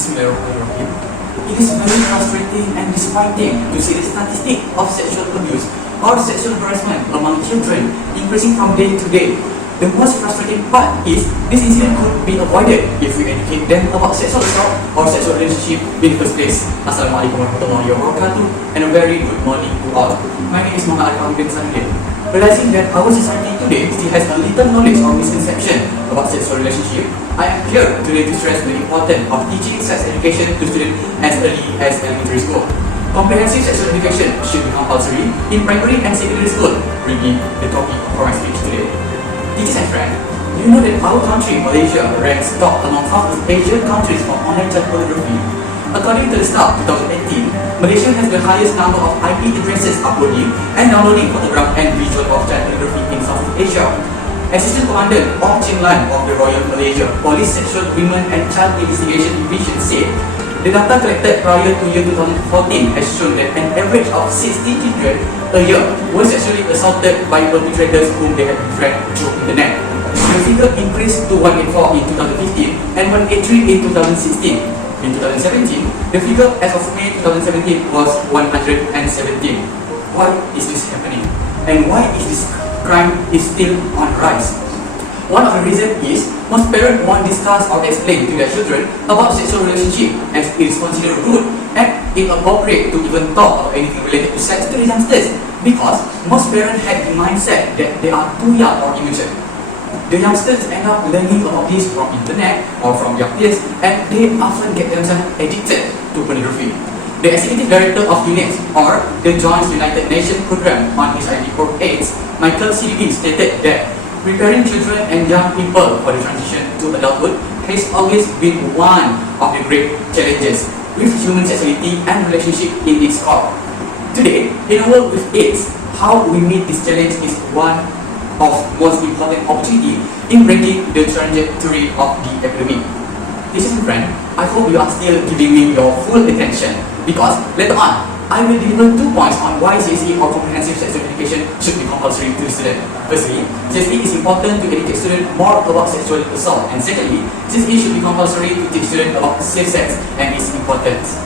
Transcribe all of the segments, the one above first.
Bismillahirrahmanirrahim. It is very frustrating and disappointing to see the statistic of sexual abuse or sexual harassment among children increasing from day to day. The most frustrating part is this incident could be avoided if we educate them about sexual assault or sexual relationship in the first place. Assalamualaikum warahmatullahi wabarakatuh, and a very good morning to all. My name is Arif Fahmi. Realizing that our society today still has a little knowledge or misconception about sexual relationship, I am here today to stress the importance of teaching sex education to students as early as elementary school. Comprehensive sexual education should be compulsory in primary and secondary school, bringing the topic for my speech today. Teachers and friends, do you know that our country, Malaysia, ranks top among Southeast Asian countries for online child pornography? According to the start 2018, Malaysia has the highest number of IP addresses uploading and downloading photograph and visual of child pornography in Southeast Asia. Assistant Commandant Ong Cheng Lan of the Royal Malaysia Police Sexual Women and Child Investigation Division said, the data collected prior to year 2014 has shown that an average of 60 children a year were sexually assaulted by perpetrators whom they had befriended through internet. The figure increased to 184 in 2015 and 183 in 2016. In 2017, the figure as of May 2017 was 117. Why is this happening? And why is this crime is still on rise? One of the reasons is most parents won't discuss or explain to their children about sexual relationship as it is considered rude and inappropriate to even talk about anything related to sex to the youngsters, because most parents had the mindset that they are too young or immature. The youngsters end up learning about this from internet or from their peers, and they often get themselves addicted to pornography. The Executive Director of UNAIDS, or the Joint United Nations Programme on HIV for AIDS, Michael CDB, stated that preparing children and young people for the transition to adulthood has always been one of the great challenges with human sexuality and relationship in its core. Today, in a world with AIDS, how we meet this challenge is one of most important opportunity in breaking the trajectory of the epidemic. Teachers and friends, I hope you are still giving me your full attention, because later on, I will deliver 2 points on why CSE or comprehensive sex education should be compulsory to students. Firstly, CSE is important to educate students more about sexual assault, and secondly, CSE should be compulsory to teach students about safe sex and its importance.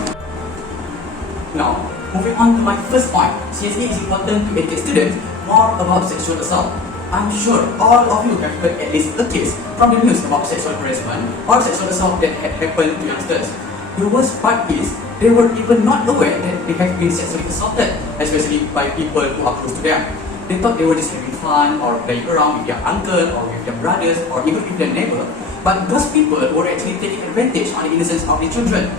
Now, moving on to my first point, CSE is important to educate students more about sexual assault. I'm sure all of you have heard at least a case from the news about sexual harassment or sexual assault that had happened to youngsters. The worst part is, they were even not aware that they have been sexually assaulted, especially by people who are close to them. They thought they were just having fun or playing around with their uncle or with their brothers or even with their neighbor, but those people were actually taking advantage on the innocence of the children.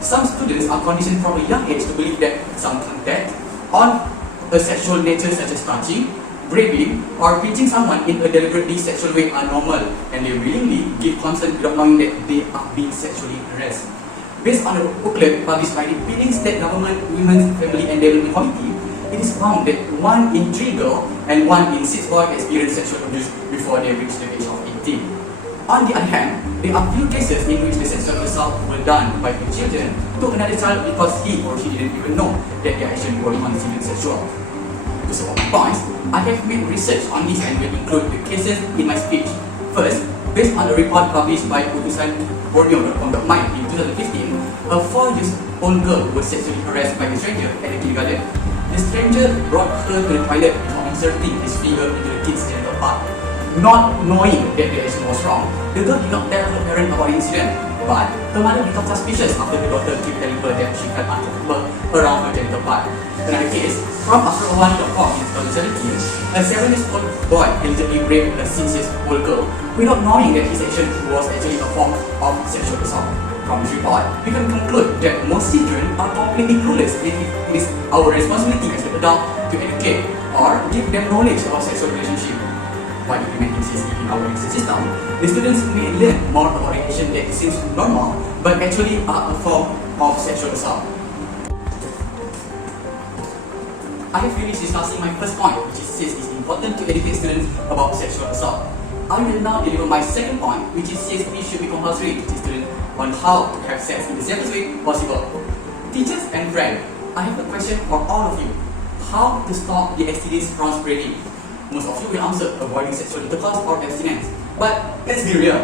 Some students are conditioned from a young age to believe that some contact on a sexual nature such as touching, raping, or pinching someone in a deliberately sexual way are normal, and they willingly give consent without knowing that they are being sexually harassed. Based on a booklet published by the Penang State Government Women's Family and Development Committee, it is found that 1 in 3 girls and 1 in 6 boys experience sexual abuse before they reach the age of 18. On the other hand, there are few cases in which the sexual assault were done by the children to another child because he or she didn't even know that they actually were considered sexual. To support my points, I have made research on this and will include the cases in my speech. First, based on a report published by Utusan Borneo.com.my in 2015, a 4-year-old girl was sexually harassed by a stranger at a kindergarten. The stranger brought her to the toilet before inserting his finger into the kid's genital part. Not knowing that the action was wrong, the girl did not tell her parent about the incident, but her mother became suspicious after the daughter kept telling her that she felt uncomfortable around her genital part. Another case, from Afro1.com in 2017, a 7-year-old boy allegedly raped a 6-year-old girl without knowing that his action was actually a form of sexual assault. From this report, we can conclude that most children are completely clueless, and it is our responsibility as an adult to educate or give them knowledge about sexual relationship. By implementing CSE in our education system, the students may learn more about the action that seems normal but actually are a form of sexual assault. I have finished discussing my first point, which is CSE is important to educate students about sexual assault. I will now deliver my second point, which is CSE should be compulsory to teach students on how to have sex in the safest way possible. Teachers and friends, I have a question for all of you. How to stop the STDs from spreading? Most of you will answer avoiding sexual intercourse or abstinence. But let's be real.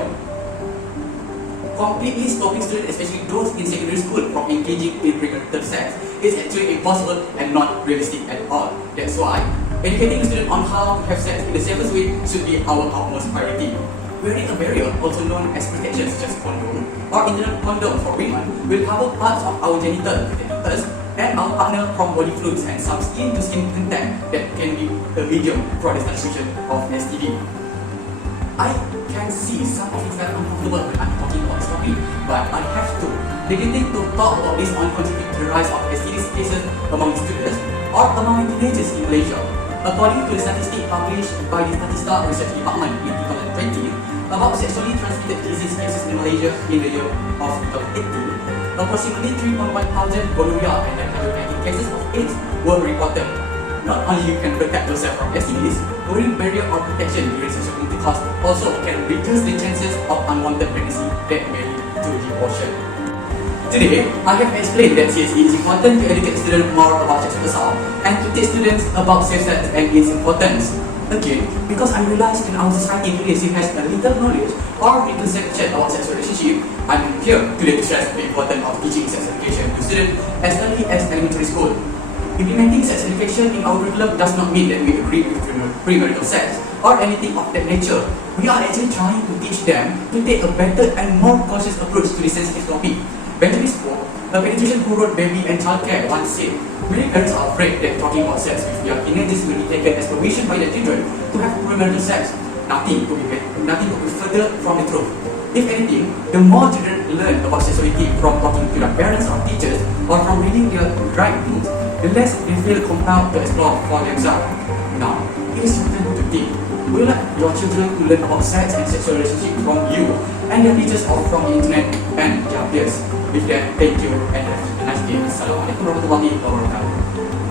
completely stopping students, especially those in secondary school, from engaging in premarital sex is actually impossible and not realistic at all. That's why educating students on how to have sex in the safest way should be our utmost priority. Wearing a barrier, also known as protection such as condom or internal condom for women, will cover parts of our genitals and our partner from body fluids and some skin-to-skin contact that can be a medium for the transmission of STD. I can see some of you felt uncomfortable when I'm talking about this topic, but I have to. Beginning to talk about this on contribute to the rise of STD cases among students or among teenagers in Malaysia. According to the statistics published by the Statista Research Department in 2020, about sexually transmitted disease cases in Malaysia in the year of 2018, approximately 3.1 thousand gonorrhea and 919 cases of AIDS were reported. Not only you can protect yourself from STDs, wearing barrier or protection during sexual intercourse also can reduce the chances of unwanted pregnancy that may lead to abortion. Today, I have explained that CSE is important to educate students more about sexual assault and to teach students about safe sex and its importance. Again, because I realize in our society today still has a little knowledge or misconception about sexual relationship, I'm here today to stress the importance of teaching sex education to students as early as elementary school. Implementing sex education in our curriculum does not mean that we agree with premarital sex or anything of that nature. We are actually trying to teach them to take a better and more cautious approach to this sensitive topic. Benjamin spoke, a pediatrician who wrote Baby and Childcare, once said, many parents are afraid that talking about sex with young teenagers will be taken as permission by their children to have premarital sex. Nothing could be further from the truth. If anything, the more children learn about sexuality from talking to their parents or teachers or from reading their writings, the less they feel compelled to explore for themselves. Now, it is your time to think. Would you like your children to learn about sex and sexual relationships from you and their teachers or from the internet and their peers? With that, thank you and have a nice day. Assalamualaikum warahmatullahi wabarakatuh.